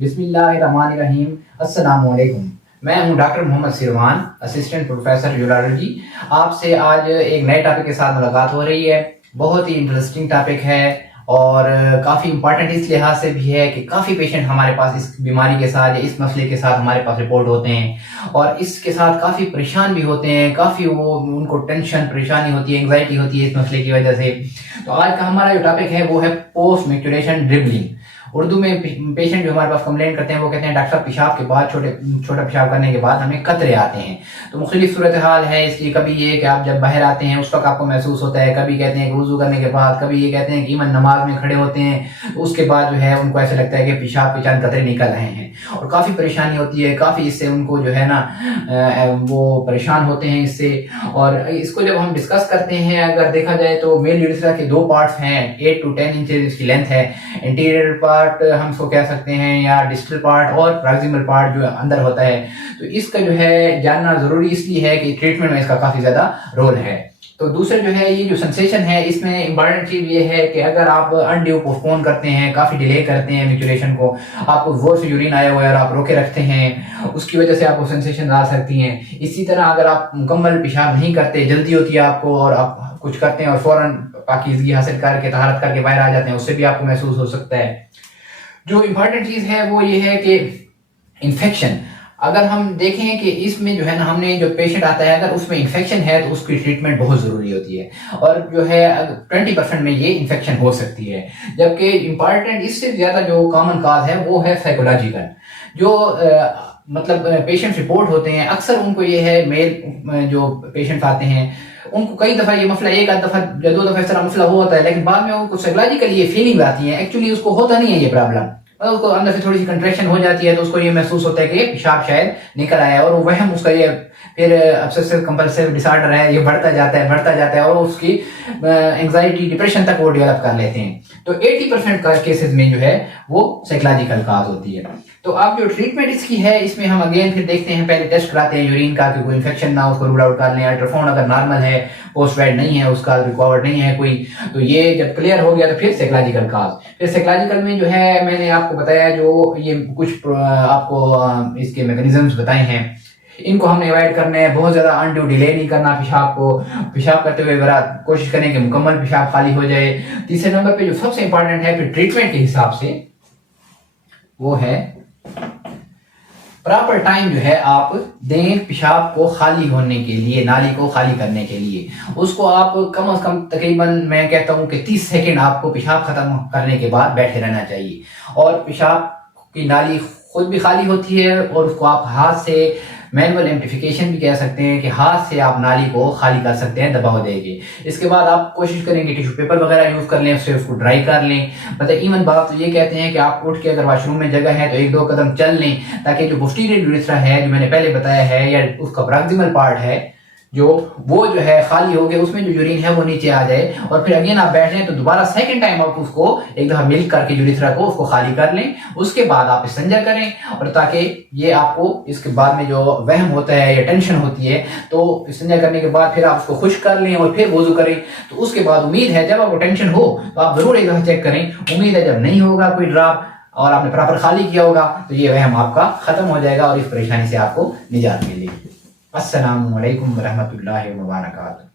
بسم اللہ الرحمن الرحیم۔ السلام علیکم، میں ہوں ڈاکٹر محمد سروان، اسسٹنٹ پروفیسر یورالوجی۔ آپ سے آج ایک نئے ٹاپک کے ساتھ ملاقات ہو رہی ہے۔ بہت ہی انٹرسٹنگ ٹاپک ہے اور کافی امپورٹنٹ اس لحاظ سے بھی ہے کہ کافی پیشنٹ ہمارے پاس اس بیماری کے ساتھ یا اس مسئلے کے ساتھ ہمارے پاس رپورٹ ہوتے ہیں اور اس کے ساتھ کافی پریشان بھی ہوتے ہیں، کافی ان کو ٹینشن پریشانی ہوتی ہے، انگزائٹی ہوتی ہے اس مسئلے کی وجہ سے۔ تو آج کا ہمارا جو ٹاپک ہے وہ ہے پوسٹ میچوریشن ڈربلنگ۔ اردو میں پیشنٹ جو ہمارے پاس کمپلین کرتے ہیں وہ کہتے ہیں ڈاکٹر صاحب پیشاب کے بعد چھوٹا پیشاب کرنے کے بعد ہمیں قطرے آتے ہیں۔ تو مختلف صورتحال ہے اس کی، کبھی یہ کہ آپ جب باہر آتے ہیں اس وقت آپ کو محسوس ہوتا ہے، کبھی کہتے ہیں کہ وضو کرنے کے بعد، کبھی یہ کہتے ہیں کہ ایون نماز میں کھڑے ہوتے ہیں اس کے بعد جو ہے ان کو ایسا لگتا ہے کہ پیشاب کے چند قطرے نکل رہے ہیں اور کافی پریشانی ہوتی ہے، کافی اس سے ان کو جو ہے نا وہ پریشان ہوتے ہیں اس سے۔ اور اس کو جب ہم ڈسکس کرتے ہیں، اگر دیکھا جائے تو میل یوریتھرا کے دو پارٹس ہیں، 8 to 10 انچز اس کی لینتھ ہے۔ انٹیریئر پارٹ ہم اس کو کہہ سکتے ہیں یا ڈسٹل پارٹ، اور پراکسیمل پارٹ جو اندر ہوتا ہے۔ تو اس کا جو ہے جاننا ضروری اس لیے ہے کہ ٹریٹمنٹ میں اس کا کافی زیادہ رول ہے۔ تو دوسرے جو ہے یہ جو سنسیشن ہے، اس میں امپورٹنٹ چیز یہ ہے کہ اگر آپ انڈیو پوسٹپون کرتے ہیں، کافی ڈیلے کرتے ہیں میچوریشن کو، آپ کو زور سے یورین آیا ہوا ہے اور آپ روکے رکھتے ہیں، اس کی وجہ سے آپ کو سنسیشن آ سکتی ہیں۔ اسی طرح اگر آپ مکمل پیشاب نہیں کرتے، جلدی ہوتی ہے آپ کو اور آپ کچھ کرتے ہیں اور فوراً پاکیزگی حاصل کر کے طہارت کر کے باہر آ جاتے ہیں، اس سے بھی آپ کو محسوس ہو سکتا ہے۔ جو امپورٹنٹ چیز ہے وہ یہ ہے کہ انفیکشن، اگر ہم دیکھیں کہ اس میں جو ہے نا ہم نے جو پیشنٹ آتا ہے اگر اس میں انفیکشن ہے تو اس کی ٹریٹمنٹ بہت ضروری ہوتی ہے، اور جو ہے 20% میں یہ انفیکشن ہو سکتی ہے، جبکہ امپورٹنٹ اس سے زیادہ جو کامن کاز ہے وہ ہے سائیکولوجیکل۔ جو مطلب پیشنٹ رپورٹ ہوتے ہیں اکثر ان کو یہ ہے، میل جو پیشنٹ آتے ہیں ان کو کئی دفعہ یہ مسئلہ ایک آدھ دفعہ یا دو دفعہ اس طرح مسئلہ ہوتا ہے، لیکن بعد میں ان کو سائیکولوجیکل یہ فیلنگ آتی ہے، ایکچولی اس کو ہوتا نہیں ہے یہ پرابلم، اس کو اندر سے تھوڑی سی کنٹریکشن ہو جاتی ہے تو اس کو یہ محسوس ہوتا ہے کہ پیشاب شاید نکل آیا ہے، اور وہ وہم اس کا یہ پھر obsessive compulsive disorder ہے، یہ بڑھتا جاتا ہے اور اس کی انگزائٹی ڈپریشن تک وہ ڈیولپ کر لیتے ہیں۔ تو 80% کا کیسز میں جو ہے وہ سائیکولوجیکل کاز ہوتی ہے۔ تو اب جو ٹریٹمنٹ اس کی ہے، اس میں ہم اگین پھر دیکھتے ہیں، پہلے ٹیسٹ کراتے ہیں یورین کا کہ کوئی انفیکشن نہ، اس کو رول آؤٹ کر لیں۔ الٹراساؤنڈ اگر نارمل ہے، پوسٹ ویڈ نہیں ہے، اس کا ریکورڈ نہیں ہے کوئی، تو یہ جب کلیئر ہو گیا تو پھر سائیکولوجیکل کاز۔ پھر سائیکولوجیکل میں جو ہے میں نے آپ کو بتایا، جو یہ کچھ آپ کو اس کے میکانزمز بتائے ہیں، ان کو ہم نے اوائڈ کرنا ہے۔ بہت زیادہ انڈیو ڈیلے نہیں کرنا پیشاب کو، پیشاب کرتے ہوئے ذرا کوشش کریں کہ مکمل پیشاب خالی ہو جائے۔ تیسرے نمبر پہ جو سب سے امپورٹنٹ ہے پھر ٹریٹمنٹ کے حساب سے، وہ ہے پراپر ٹائم جو ہے آپ دیں پیشاب کو خالی ہونے کے لیے، نالی کو خالی کرنے کے لیے۔ اس کو آپ کم از کم تقریباً میں کہتا ہوں کہ 30 سیکنڈ آپ کو پیشاب ختم کرنے کے بعد بیٹھے رہنا چاہیے، اور پیشاب کی نالی خود بھی خالی ہوتی ہے، اور اس کو آپ ہاتھ سے مینول ایمپلیفیکیشن بھی کہہ سکتے ہیں کہ ہاتھ سے آپ نالی کو خالی کر سکتے ہیں دباؤ دے کے۔ اس کے بعد آپ کوشش کریں کہ ٹیشو پیپر وغیرہ یوز کر لیں، اس سے اس کو ڈرائی کر لیں۔ مطلب ایون بات تو یہ کہتے ہیں کہ آپ اٹھ کے اگر واش روم میں جگہ ہے تو 1-2 قدم چل لیں، تاکہ جو پوسٹیریئر یوریتھرا ہے، جو میں نے پہلے بتایا ہے، یا اس کا پراکسیمل پارٹ ہے وہ جو ہے خالی ہو گیا، اس میں جو یورین ہے وہ نیچے آ جائے، اور پھر اگین آپ بیٹھ جائیں تو دوبارہ سیکنڈ ٹائم آپ اس کو ایک دفعہ ملک کر کے یوریتھرا کو اس کو خالی کر لیں۔ اس کے بعد آپ استنجا کریں، اور تاکہ یہ آپ کو اس کے بعد میں جو وہم ہوتا ہے یا ٹینشن ہوتی ہے، تو استنجا کرنے کے بعد پھر آپ اس کو خشک کر لیں اور پھر وضو کریں۔ تو اس کے بعد امید ہے جب آپ کو ٹینشن ہو تو آپ ضرور ایک دفعہ چیک کریں، امید ہے جب نہیں ہوگا کوئی ڈراپ اور آپ نے پراپر خالی کیا ہوگا تو یہ وہم آپ کا ختم ہو جائے گا اور اس پریشانی سے آپ کو نجات ملے گی۔ السلام علیکم ورحمۃ اللہ وبرکاتہ۔